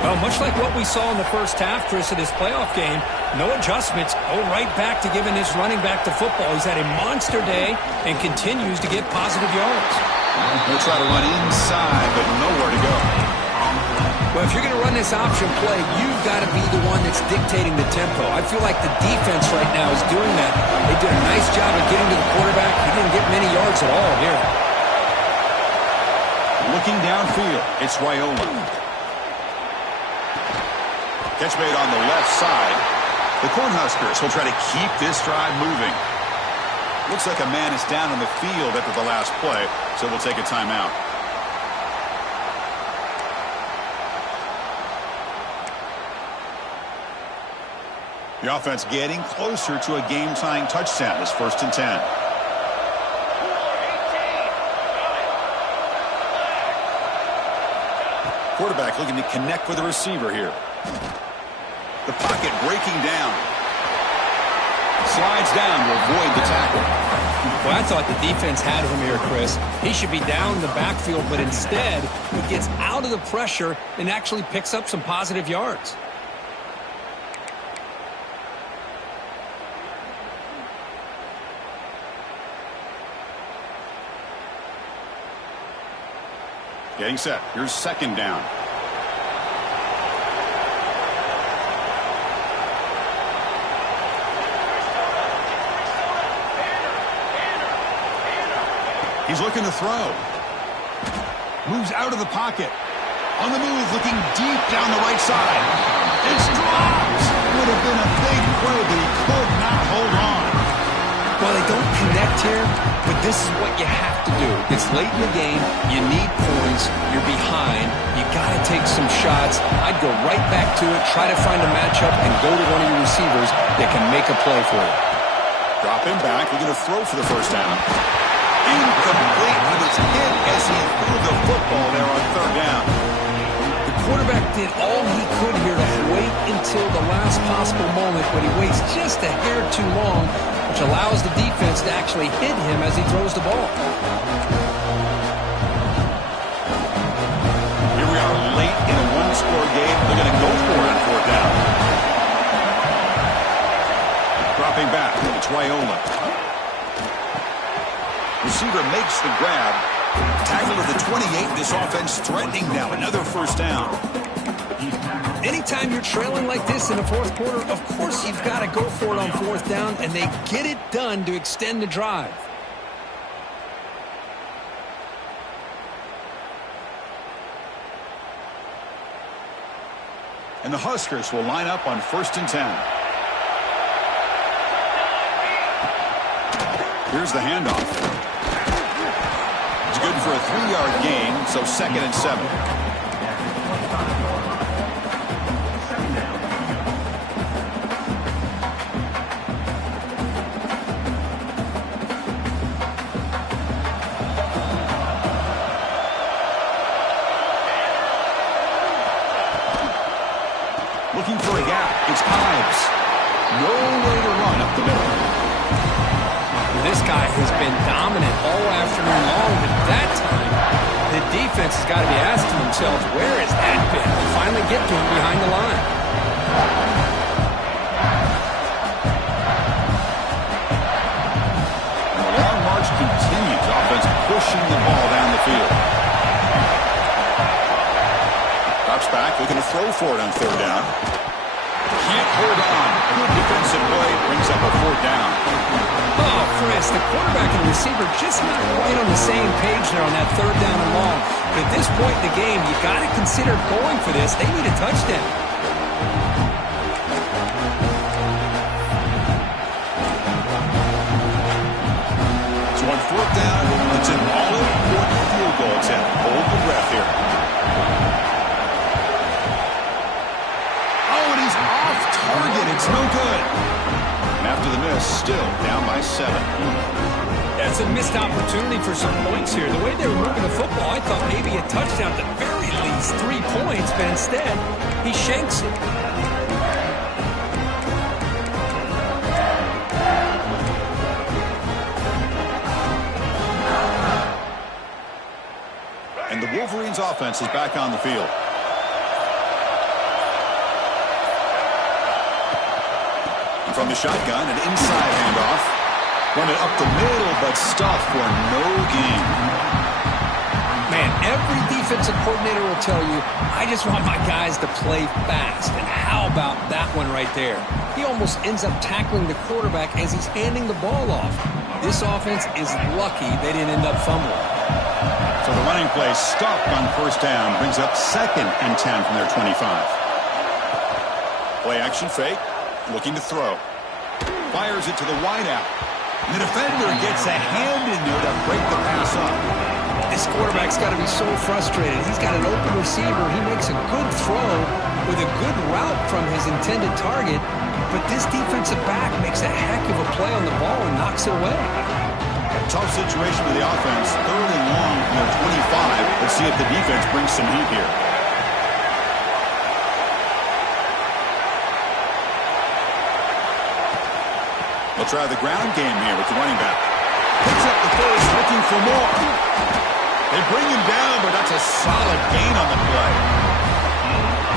Well, much like what we saw in the first half, Chris, of this playoff game, no adjustments. Go right back to giving his running back the football. He's had a monster day and continues to get positive yards. They'll try to run inside, but nowhere to go. Well, if you're going to run this option play, you've got to be the one that's dictating the tempo. I feel like the defense right now is doing that. They did a nice job of getting to the quarterback. He didn't get many yards at all here. Looking downfield, it's Raiola. Catch made on the left side. The Cornhuskers will try to keep this drive moving. Looks like a man is down on the field after the last play, so we'll take a timeout. The offense getting closer to a game-tying touchdown. It's 1st and 10. Quarterback looking to connect with the receiver here. The pocket breaking down. Slides down to avoid the tackle. Well, I thought the defense had him here, Chris. He should be down in the backfield, but instead he gets out of the pressure and actually picks up some positive yards. Getting set. Here's second down. He's looking to throw. Moves out of the pocket. On the move, looking deep down the right side. It's dropped. Would have been a big play, but he could not hold on. Well, they don't connect here, but this is what you have to do. It's late in the game. You need points. You're behind. You got to take some shots, I'd go right back to it, try to find a matchup, and go to one of your receivers that can make a play for you. Drop him back. We're going to throw for the first down. Incomplete. He was hit as he threw the football there on third down. The quarterback did all he could here to wait until the last possible moment, but he waits just a hair too long, which allows the defense to actually hit him as he throws the ball. Here we are late in a one-score game. They're going to go for it on fourth down. Dropping back. It's Raiola. Receiver makes the grab. Tackled at the 28. This offense threatening now. Another first down. Anytime you're trailing like this in the fourth quarter, of course you've got to go for it on fourth down, and they get it done to extend the drive. And the Huskers will line up on 1st and 10. Here's the handoff. It's good for a 3-yard gain, so 2nd and 7. Looking for a gap. It's Ives. No way to run up the middle. This guy has been dominant all afternoon long, but that time, the defense has got to be asking themselves, where is that been? They finally get to him behind the line. And the long march continues. Offense pushing the ball down the field. Drops back, looking to throw for it on third down. Can't hold on. Good defensive play, brings up a fourth down. Oh, Chris, the quarterback and the receiver just not quite on the same page there on that third down and long. But at this point in the game, you got to consider going for this. They need a touchdown. So on fourth down, it's an all-important field goal attempt. Hold the breath here. Oh, and he's off target. It's no good. After the miss, still down by 7. That's a missed opportunity for some points here. The way they were moving the football, I thought maybe a touchdown, at the very least 3 points, but instead, he shanks it. And the Wolverines' offense is back on the field. From the shotgun, an inside handoff. Run it up the middle, but stuffed for no gain. Man, every defensive coordinator will tell you, I just want my guys to play fast. And how about that one right there? He almost ends up tackling the quarterback as he's handing the ball off. This offense is lucky they didn't end up fumbling. So the running play stopped on first down, brings up 2nd and 10 from their 25. Play action fake. Looking to throw. Fires it to the wideout. The defender gets a hand in there to break the pass up. This quarterback's got to be so frustrated. He's got an open receiver. He makes a good throw with a good route from his intended target, but this defensive back makes a heck of a play on the ball and knocks it away. A tough situation for the offense. 3rd and long from their 25. Let's see if the defense brings some heat here. They'll try the ground game here with the running back. Picks up the first, looking for more. They bring him down, but that's a solid gain on the play.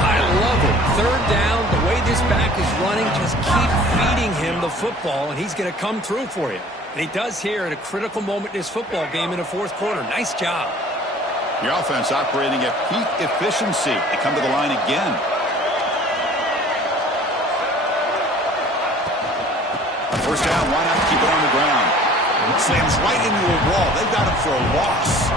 I love it. 3rd down, the way this back is running, just keep feeding him the football, and he's going to come through for you. And he does here at a critical moment in this football game in the 4th quarter. Nice job. The offense operating at peak efficiency. They come to the line again. First down, why not keep it on the ground? Slams right into a wall. They've got him for a loss.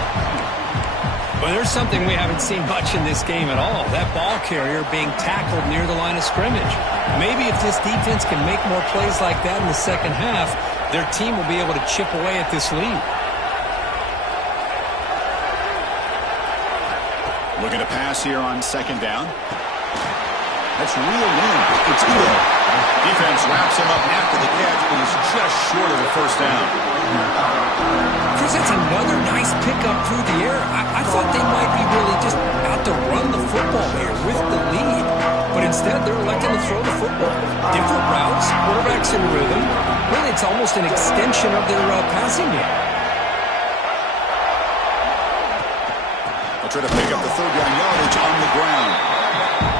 Well, there's something we haven't seen much in this game at all. That ball carrier being tackled near the line of scrimmage. Maybe if this defense can make more plays like that in the second half, their team will be able to chip away at this lead. Looking to pass here on second down. That's reeled in. It's good. Defense wraps him up after the catch, but he's just short of the first down. Chris, that's another nice pickup through the air. I thought they might be really just out to run the football here with the lead, but instead they're electing to throw the football. Different routes, quarterbacks in rhythm. Really, it's almost an extension of their passing game. They'll try to pick up the third down yardage on the ground.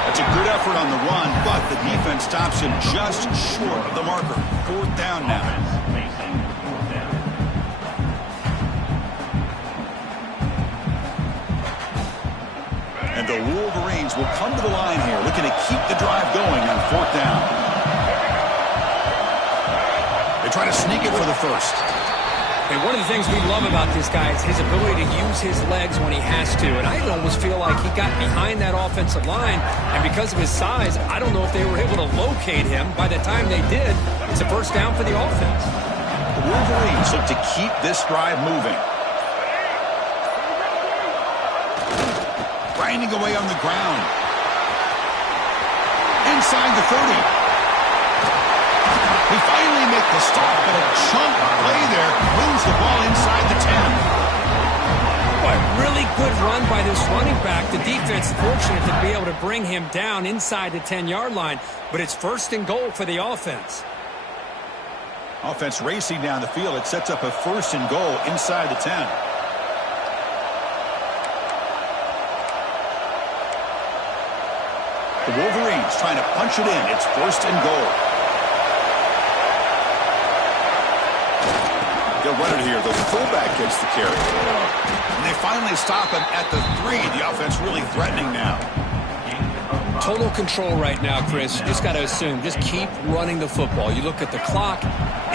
That's a good effort on the run, but the defense stops him just short of the marker. Fourth down now. And the Wolverines will come to the line here, looking to keep the drive going on fourth down. They try to sneak it for the first. And one of the things we love about this guy is his ability to use his legs when he has to. And I almost feel like he got behind that offensive line, and because of his size, I don't know if they were able to locate him. By the time they did, it's a first down for the offense. The Wolverines look to keep this drive moving. Grinding away on the ground. Inside the 30. They finally make the stop, but a chunk play there moves the ball inside the 10. Boy, really good run by this running back. The defense fortunate to be able to bring him down inside the 10-yard line, but it's first and goal for the offense. Offense racing down the field. It sets up a first and goal inside the 10. The Wolverines trying to punch it in. It's first and goal. They'll run it here. The fullback gets the carry. And they finally stop him at the 3. The offense really threatening now. Total control right now, Chris. You just got to assume. Just keep running the football. You look at the clock,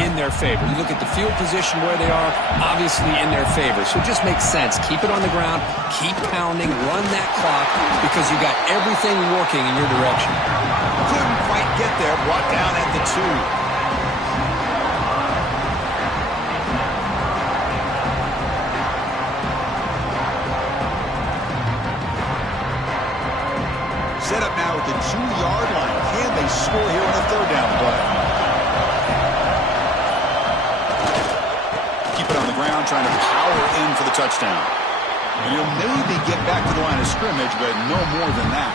in their favor. You look at the field position where they are, obviously in their favor. So it just makes sense. Keep it on the ground. Keep pounding. Run that clock because you got everything working in your direction. Couldn't quite get there. Brought down at the 2. Set up now at the 2-yard line. Can they score here on a third down play? Keep it on the ground, trying to power in for the touchdown. And you'll maybe get back to the line of scrimmage, but no more than that.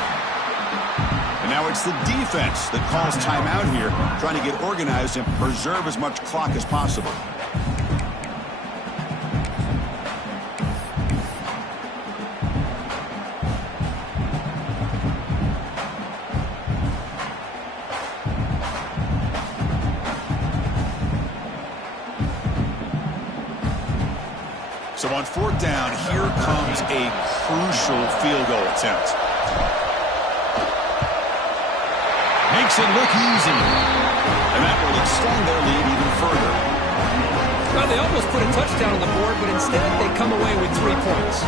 And now it's the defense that calls timeout here, trying to get organized and preserve as much clock as possible. So on fourth down, here comes a crucial field goal attempt. Makes it look easy. And that will extend their lead even further. Well, they almost put a touchdown on the board, but instead they come away with 3 points.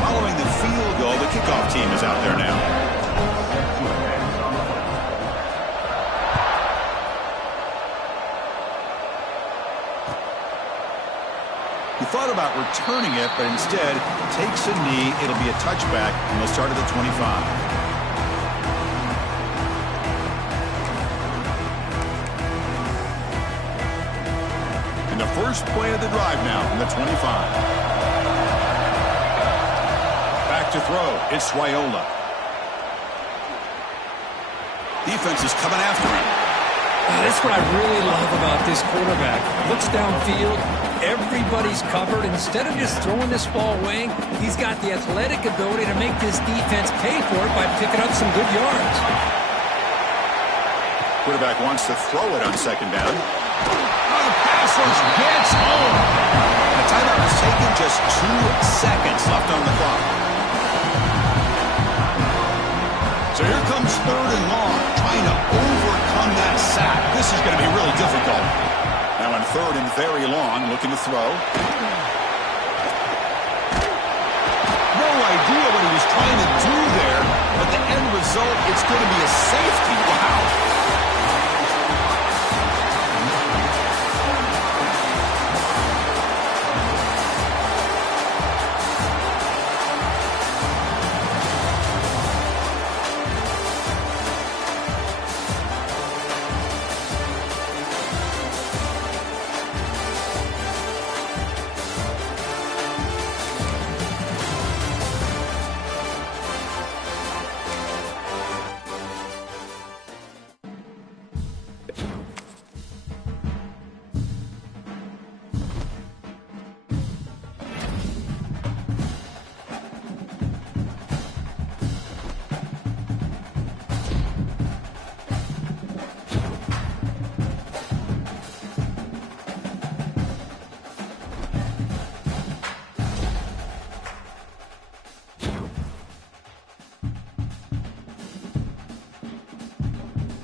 Following the field goal, the kickoff team is out there now. He thought about returning it, but instead takes a knee. It'll be a touchback, and they'll start at the 25. And the first play of the drive now from the 25. Back to throw. It's Raiola. Defense is coming after him. That's what I really love about this quarterback. Looks downfield. Everybody's covered. Instead of just throwing this ball away, he's got the athletic ability to make this defense pay for it by picking up some good yards. Quarterback wants to throw it on second down. Oh, the pass rush gets home. The timeout is taken. Just 2 seconds left on the clock. So here comes third and long, trying to overcome that sack. This is going to be really difficult. Now on third and very long, looking to throw. No idea what he was trying to do there, but the end result, it's going to be a safety. Wow,